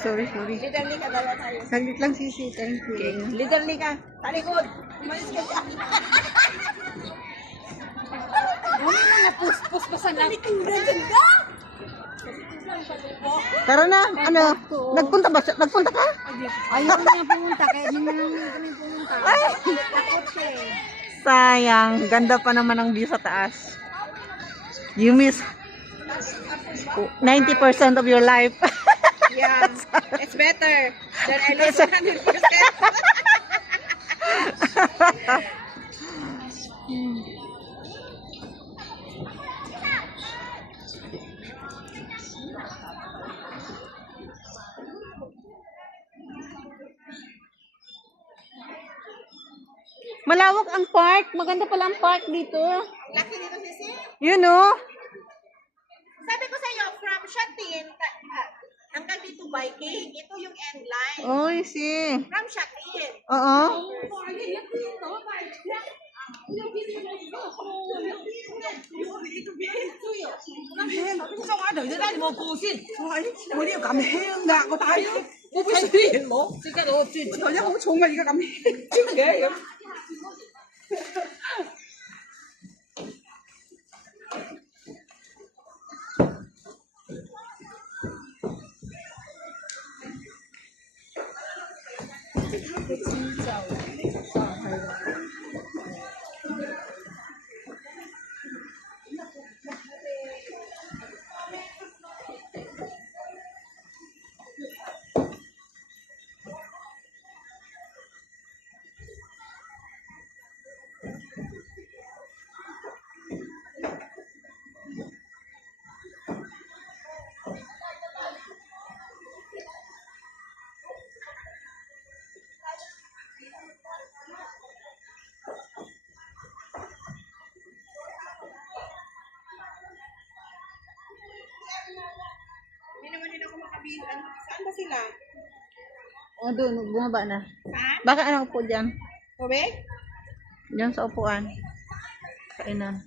Sorry. Liderly ka, dala tayo. Saglit lang, Sisi. Thank you. Okay. Liderly ka. Talikod. Umalis ka dyan. Ano mga pus-pus-pusan lang. Tara na, ano? Nagpunta ba siya? Nagpunta ka? Ayaw niya pumunta. Kaya hindi na lang kami pumunta. Ay! Takot siya eh. Sayang. Ganda pa naman ang view sa taas. You miss 90% of your life. Yeah. It's better than I lose 100%. Malawak ang park. Maganda pala ang park dito. Laki dito, Sisi. You know? Sabi ko sa iyo, from Shatin, hanggang dito biking, ito yung end line. Oh, I see. From Shatin. Oo. Hindi naman din ako makabilan. Saan ba sila? O, doon. Bumaba na. Saan? Baka ano po dyan? Tubig? Dyan sa upuan. Kainan.